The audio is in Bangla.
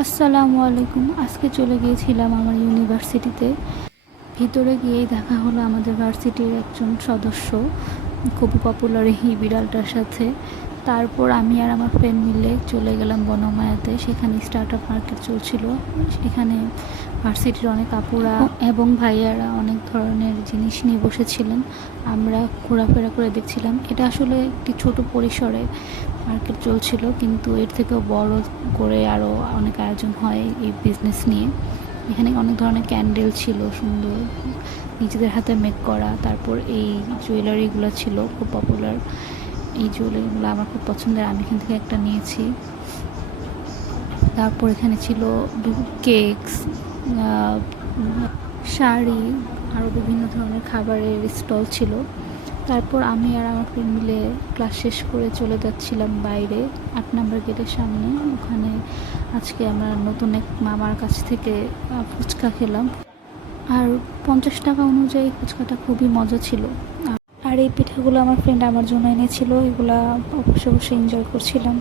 আসসালামু আলাইকুম। আজকে চলে গিয়েছিলাম আমার ইউনিভার্সিটিতে। ভিতরে গিয়েই দেখা হলো আমাদের ভার্সিটির একজন সদস্য, খুবই পপুলার এই বিড়ালটার সাথে। তারপর আমি আর আমার ফ্রেন্ড মিলে চলে গেলাম বনমায়াতে। সেখানে স্টার্টআপ মার্কেট চলছিল। এখানে ভার্সিটির অনেক আপুরা এবং ভাইয়ারা অনেক ধরনের জিনিস নিয়ে বসেছিলেন। আমরা ঘোরাফেরা করে দেখছিলাম। এটা আসলে একটি ছোট পরিসরে মার্কেট চলছিল, কিন্তু এর থেকেও বড় করে আরও অনেক আয়োজন হয় এই বিজনেস নিয়ে। এখানে অনেক ধরনের ক্যান্ডেল ছিল সুন্দর, নিজেদের হাতে মেক করা। তারপর এই জুয়েলারিগুলো ছিল খুব পপুলার। এই জুয়েলারিগুলো আমার খুব পছন্দের, আমি এখান থেকে একটা নিয়েছি। তারপর এখানে ছিল কেকস, শাড়ি, আরও বিভিন্ন ধরনের খাবারের স্টল ছিল। তারপর আমি আর আমার ফ্রেন্ড মিলে ক্লাস শেষ করে চলে যাচ্ছিলাম বাইরে ৮ নম্বর গেটের সামনে। ওখানে আজকে আমরা নতুন এক মামার কাছ থেকে ফুচকা খেলাম। আর 50 টাকা অনুযায়ী ফুচকাটা খুবই মজা ছিল। আর এই পিঠাগুলো আমার ফ্রেন্ড আমার জন্য এনেছিল, এগুলা অবশ্যই অবশ্যই এনজয় করছিলাম।